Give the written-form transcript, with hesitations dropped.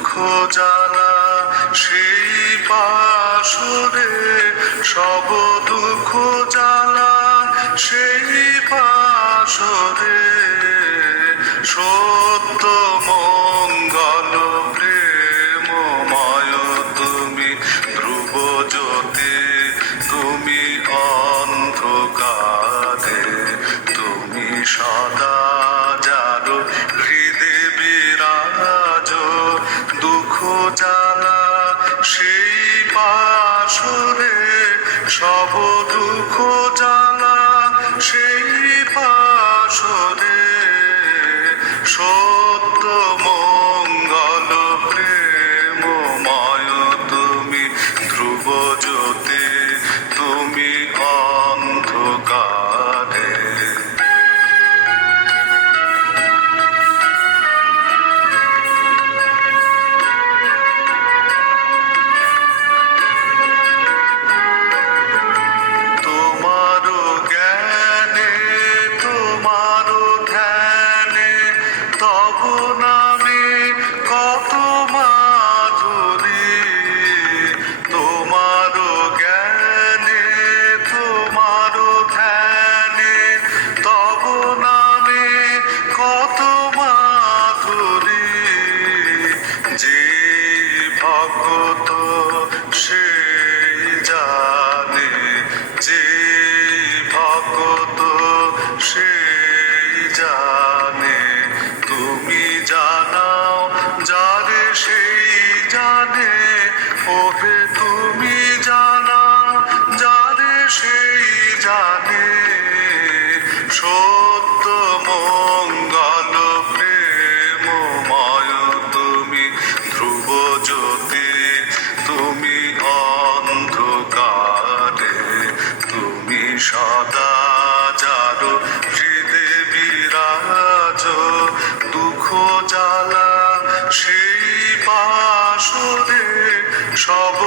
দুঃখ জ্বালা সেই পাশরে, সব দুঃখ জ্বালা সেই পাশরে, সত্য মঙ্গল প্রেমময় তুমি ধ্রুব জ্যোতি, তুমি অন্ধকারে, তুমি সদা যারো হৃদে বিরাজ, দুঃখ জ্বালা সেই পাশরে, সব দুঃখ জ্বালা সেই পাশরে, সত্য মঙ্গল প্রেমময় তুমি ধ্রুব জ্যোতি, তুমি অন্ধকারে। তোমারও জ্ঞানে তোমারও ধ্যানে তব নামে কত মাধুরী, তোমারও জ্ঞানে তোমারও ধ্যানে তব নামে কত মাধুরী, যে ভক্ত সেই জানে, যে ভক্ত সেই জানে, তুমি জানাও যারে সেই জানে, ওহে তুমি জানাও যারে সেই জানে, সত্য মঙ্গল প্রেমময় তুমি ধ্রুব জ্যোতি, তুমি অন্ধকারে, তুমি সদা যারো হৃদে বিরাজ, দুঃখ জ্বালা সেই পাশরে, সব